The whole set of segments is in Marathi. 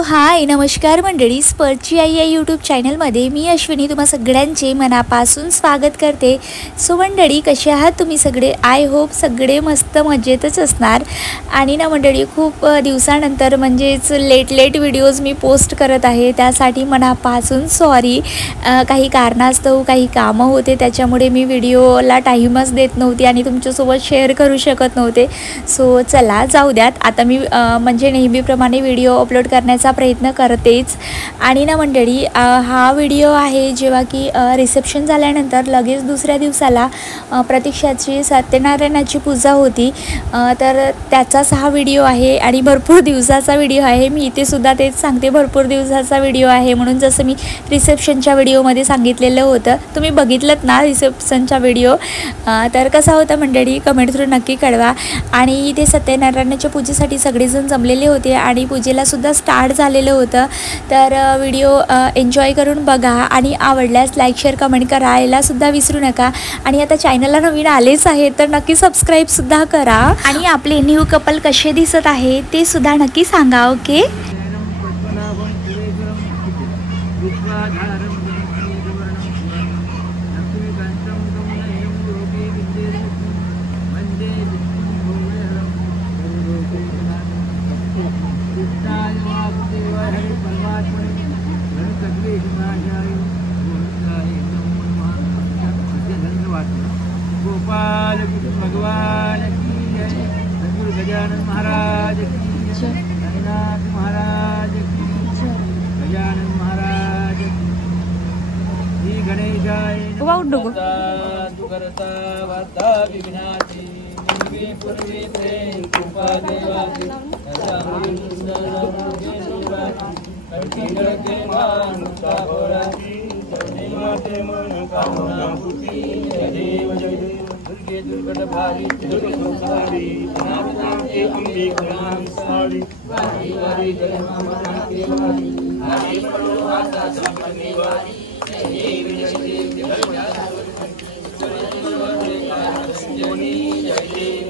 हॅलो हाय नमस्कार मंडळी, स्पर्ची आई या यूट्यूब चॅनलमध्ये मी अश्विनी तुम्हा सगळ्यांचे मनापासून स्वागत करते। सो मंडळी, कसे आहात तुम्ही सगळे? आय होप सगळे मस्त मजेतच असणार। आणि ना मंडळी, खूप दिवसानंतर म्हणजेच लेट व्हिडिओज मी पोस्ट करत आहे, त्यासाठी मनापासून सॉरी। काही कारणास्तव काही कामं होते, त्याच्यामुळे मी व्हिडिओला टाईमच देत नव्हती आणि तुमच्यासोबत शेअर करू शकत नव्हते। सो चला जाऊ द्यात, आता मी म्हणजे नेहमीप्रमाणे व्हिडिओ अपलोड करण्याचा प्रयत्न करतेच। आणि ना मंडळी, हा व्हिडिओ आहे जेव्हा की रिसेप्शन झाल्यानंतर लगेच दुसऱ्या दिवसाला प्रतीक्षाची सत्यनारायणाची पूजा होती, तर त्याचाच हा व्हिडिओ आहे आणि भरपूर दिवसाचा व्हिडिओ आहे। मी इथे सुद्धा तेच सांगते, भरपूर दिवसाचा व्हिडिओ आहे म्हणून। जसं मी रिसेप्शनच्या व्हिडिओमध्ये सांगितलेलं होतं, तुम्ही बघितलंत ना रिसेप्शनचा व्हिडिओ, तर कसा होता मंडळी कमेंट थ्रू नक्की कळवा। आणि इथे सत्यनारायणाच्या पूजेसाठी सगळेजण जमलेले होते आणि पूजेला सुद्धा स्टार्ट झालेलं होतं। तर व्हिडिओ एन्जॉय करून बघा आणि आवडल्यास लाईक शेअर कमेंट करायला सुद्धा विसरू नका। आणि आता चॅनलला नवीन आलेच आहेत तर नक्की सबस्क्राईबसुद्धा करा आणि आपले न्यू कपल कसे दिसत आहे ते सुद्धा नक्की सांगा। ओके। गोपाल भगवान की जय। सद्गुरु गजानन महाराज की जय। हरिनाथ महाराज की जय। गजानन महाराज की श्री गणेशाय दुर्गता वार्ता विघ्नाची निंगे पूर्वी ते कृपा देवाची कंठी गळते मानुषा भोराची माते मन कामना पूर्ती। जय देव जय देव दुर्गे दुर्गत भारी दुर्गे संसारी नामनामते अंबे गुणां सारी वारी वारी जय मामना केवारी हरि परो आता संपन्नी वारी। जय देव जय देव जय जोनी जय देव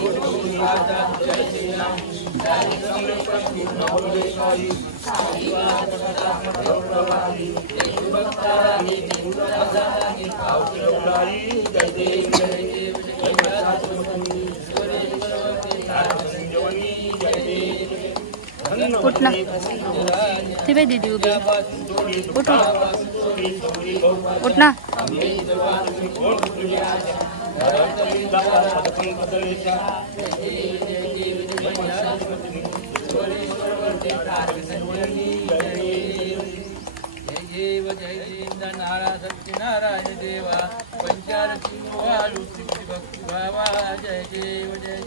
गोनी आता जय श्री राम जय संरक्षक भोलेश्वरी आदिवास पता प्रवाही भक्तानी भक्तानी पावसुरारी। जय देव जय देव जय संजीवनी जय देव उठना तिबे दीदी उभी उठो उठना। देव जय नारा सत्यनारायण देवा पंचारती भक्ती भावा। जय देव जय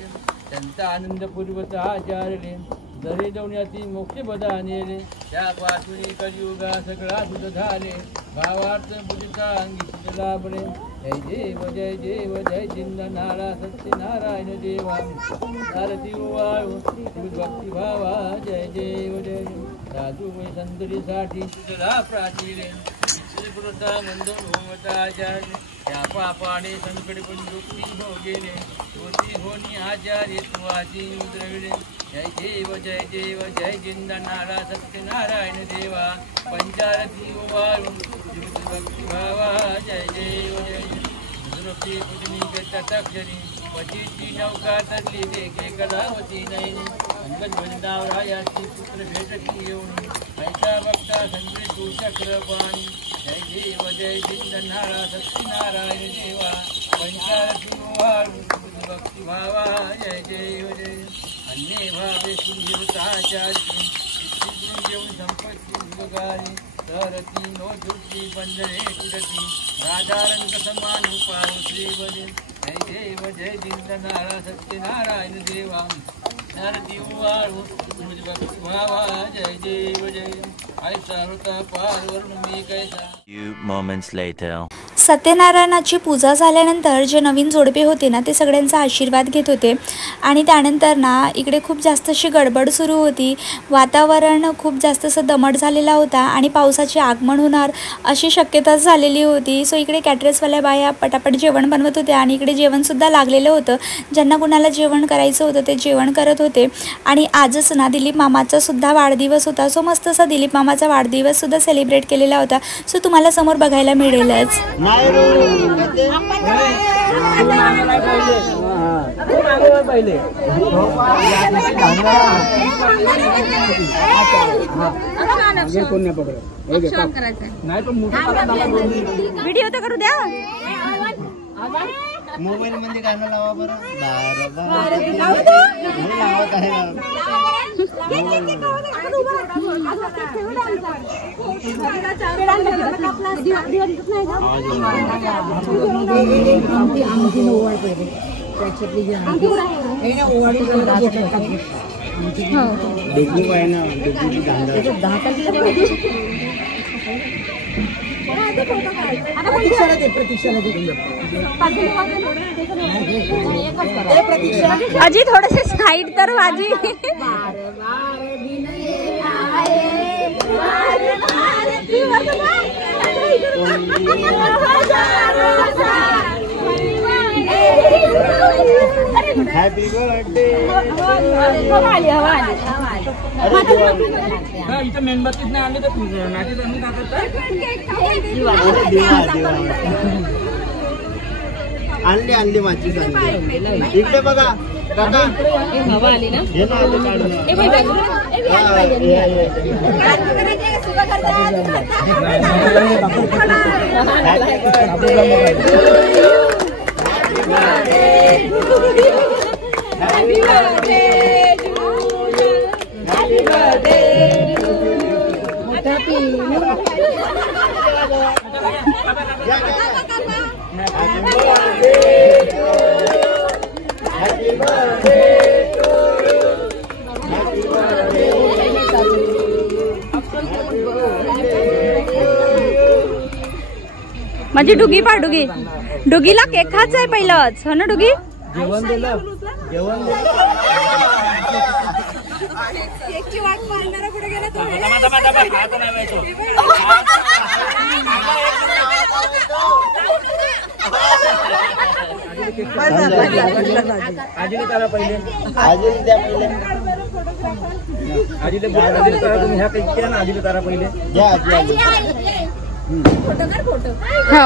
त्यांचा आनंद पूर्वत आचारले दरे दौण्याती मोक्ष बदानेले त्या पासून कलियुगा सगळा सुध झाले भावार्थ बुद्धिता अंगी लाभले। जय देव जय नारा सत्यनारायण देवा नारदी वाळू भक्ती भावा। जय देव जय साधू संतरीसाठी तुझला प्राचीले पुरता मंदोन होमताचार्य त्या पापाने संकट पंजुक्ती हो गेले होती होनी आचार्य तुवाची उद्रविले। जय देव जय नारा सत्यनारायण देवा पंचारती वाळू भक्ती भावा। जय देव जय दुर्पी पुजनी तटाक्षरी पतीची नौका तरली देखे कलावती नयनी अंगद वृंदावरायाची पुत्र भेटती येऊन ऐसा भक्ता संतरी चक्रपाणी। जय नारा सत्यनारायण देवा पंचारती वाळू भक्ती भावा। जय देव जय अन्य भावे सुजीवताचार्य घेऊन संपत्ती विभगारी तरती नो दुर्ती बंधने तुडती राधारंग समान पाव श्रीवदे। जय नारा सत्यनारायण देवा नरती वाळू भक्ती भावा। जय देव जय ऐसा होता पार वरुण मी कैसा। Few moments later. सत्यनारायणाची पूजा झाल्यानंतर जे नवीन जोडपे होते ना ते सगळ्यांचा आशीर्वाद घेत होते आणि त्यानंतर ना इकडे खूप जास्त अशी गडबड सुरू होती. वातावरण खूप जास्त असं दमट झालेला होता आणि पावसाचे आगमन होणार अशी शक्यता झालेली होती. सो इकडे कॅटरर्सवाल्या बाया पटापट जेवण बनवत होत्या आणि इकडे जेवणसुद्धा लागलेलं होतं. ज्यांना कुणाला जेवण करायचं होतं ते जेवण करत होते. आणि आजच ना दिलीप मामाचा सुद्धा वाढदिवस होता. सो मस्त असा दिलीप मामाचा वाढदिवस सुद्धा सेलिब्रेट केलेला होता. सो तुम्हाला समोर बघायला मिळेलच. व्हिडिओ तर करू द्या. मोबाईल मध्ये गाणं लावा बरं. आजी थोडेसे साईड कर आजी. Happy birthday. इथं मेणबत्तीच नाही आणली तर नाचीच आणून आणली आणली माचीच आणली. इकडे बघा काका हवा आली ना. हे ना आले काढून. Happy birthday to you. Happy birthday to you. Happy माझी डुगी पा डुगी. डुगीला केक खायचा आहे पहिलंच हो ना डुगी. जेवण दिलं. जेवण केकची वाट पाहणारा कुठे गेला तो. आजीला त्याला पहिले आजीला द्या पहिले. आजीला आजीला करा तुम्ही. ह्या केक ना आजीला करा पहिले. द्या आजी. फोटो कर फोटो. हो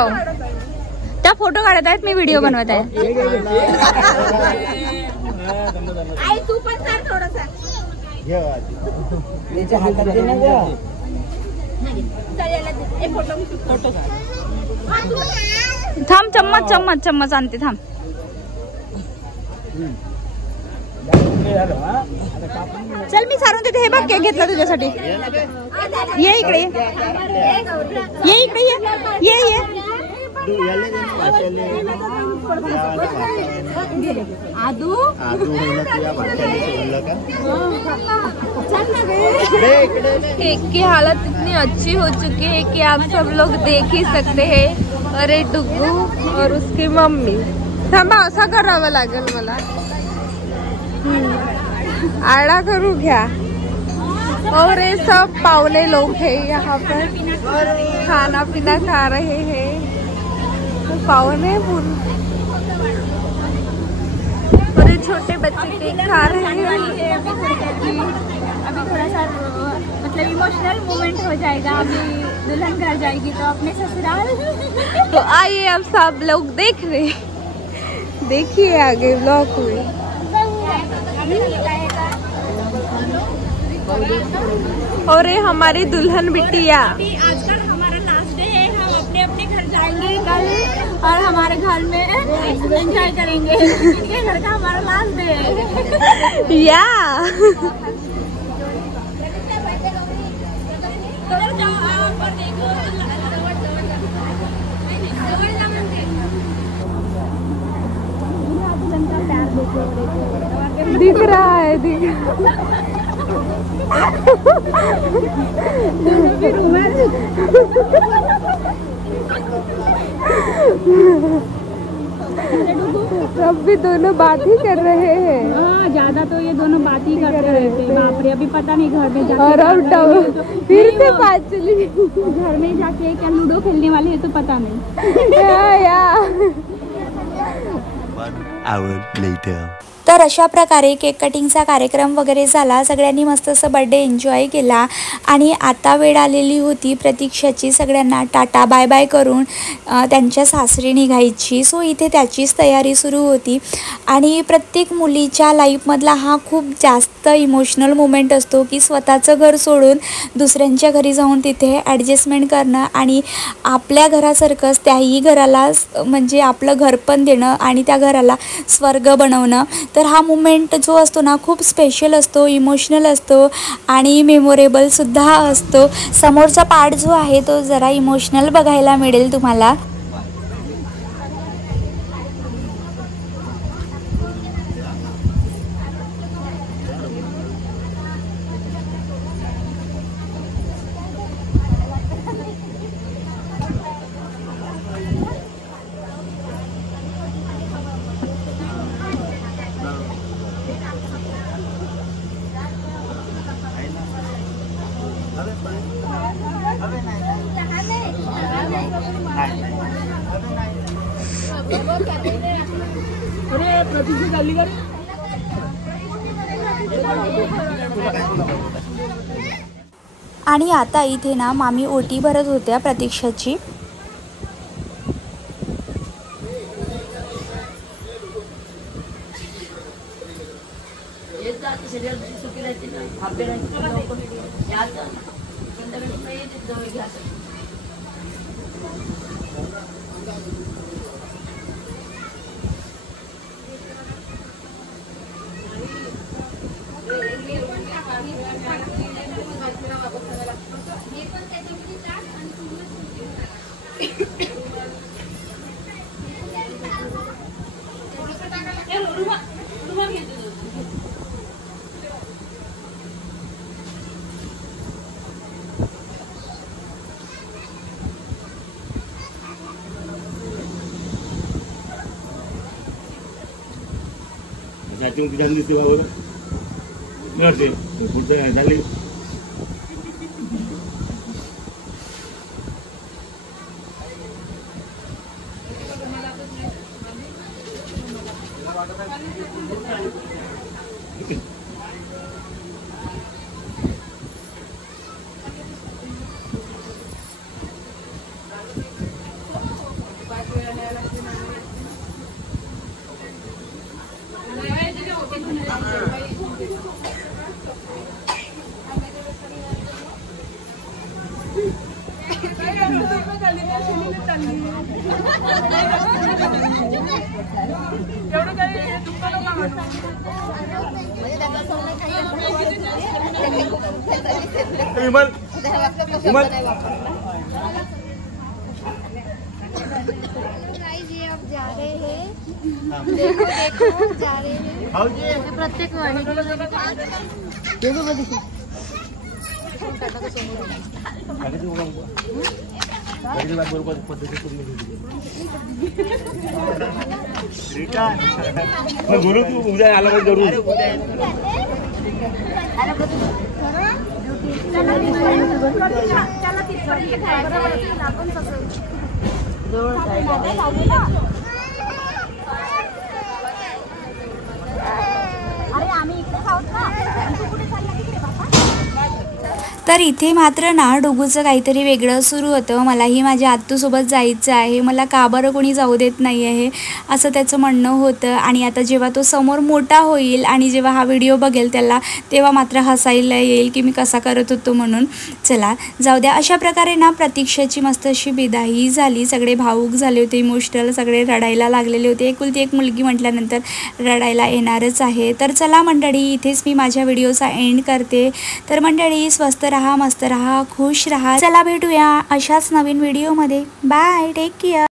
त्या फोटो काढत आहेत मी व्हिडिओ बनवत आहे. आई तू पण कर थोडासा. थांब चम्मच चम्मच चम्मच आणते थांब. चल मी सारून देते. हे बघ केक घेतला तुझ्यासाठी. ये इकडे ये इकडे ये ये ये. आदू केक की हालत इतनी अच्छी हो चुकी है कि आप सब लोग देख ही सकते हैं. अरे डुगू और उसकी मम्मी. थांबा असा करावं लागेल मला. आड़ा करू घ्या. और ये सब पावले लोग हैं यहाँ पर खाना पीना खा रहे हैं. पावले और ये छोटे बच्चे केक खा रहे हैं. अभी थोड़ा सा मतलब इमोशनल मोमेंट हो जाएगा. अभी दुल्हन घर जाएगी तो अपने ससुराल. तो आइए अब सब लोग देख रहे. देखिए आगे ब्लॉग में. और ये हमारी दुल्हन बिटिया. आज का हमारा लास्ट डे है. हम अपने अपने घर जाएंगे कल और हमारे घर में एंजॉय करेंगे. इनके घर का हमारा लास्ट डे है. या दिख रहा है दिख अब भी दोनों बात ही कर रहे हैं। हाँ, ज्यादा तो ये दोनों बात ही करते रहते हैं। बाप रे, अभी पता नहीं घर में जाके और अब फिर से बात चली। घर में जाके क्या लूडो खेलने वाले हैं तो पता नहीं। या 1 hour later. तर अशा प्रकारे केक कटिंगचा कार्यक्रम वगैरे झाला. सगळ्यांनी मस्त असं बर्थडे एन्जॉय केला आणि आता वेळ आलेली होती प्रतीक्षाची सगळ्यांना टाटा बाय बाय करून त्यांच्या सासरी निघायची. सो इथे त्याचीच तयारी सुरू होती आणि प्रत्येक मुलीच्या लाईफमधला हा खूप जास्त इमोशनल मोमेंट असतो की स्वतःचं घर सोडून दुसऱ्यांच्या घरी जाऊन तिथे ॲडजस्टमेंट करणं आणि आपल्या घरासारखंच त्याही घराला म्हणजे आपलं घर पण देणं आणि त्या घराला स्वर्ग बनवणं. तर हा मोमेंट जो असतो ना खूप स्पेशल असतो, इमोशनल असतो आणि मेमोरेबलसुद्धा असतो. समोरचा पार्ट जो आहे तो जरा इमोशनल बघायला मिळेल तुम्हाला. आणि आता इथे ना मामी ओटी भरत होत्या प्रतीक्षाची. Cacung tidak di bawah kan? Ngerti? Putar tali. अब जा रहे हैं, देखो देखो जा रहे हैं प्रत्येक वाणी बोलो तू उद्या आला पाहिजे जरूर. अरे आम्ही इकडे आहोत ना, तू कुठे चालला तिकडे बाबा. तर इथे मात्र ना डुगूचं काहीतरी वेगळं सुरू होतं. मलाही माझ्या आत्तूसोबत जायचं आहे, मला का बरं कोणी जाऊ देत नाही आहे असं त्याचं म्हणणं होतं. आणि आता जेव्हा तो समोर मोठा होईल आणि जेव्हा हा व्हिडिओ बघेल त्याला तेव्हा मात्र हसायला येईल की मी कसा करत होतो म्हणून. चला जाऊ द्या. अशा प्रकारे ना प्रतीक्षाची मस्त अशी विदाई झाली. सगळे भावूक झाले होते, इमोशनल, सगळे रडायला लागलेले होते. एकुलती एक मुलगी म्हटल्यानंतर रडायला येणारच आहे. तर चला मंडळी, इथेच मी माझ्या व्हिडिओचा एंड करते. तर मंडळी स्वस्त रहा, मस्त रहा, खुश रहा. चला भेटूया अशाच नवीन व्हिडिओमध्ये. Bye, take care.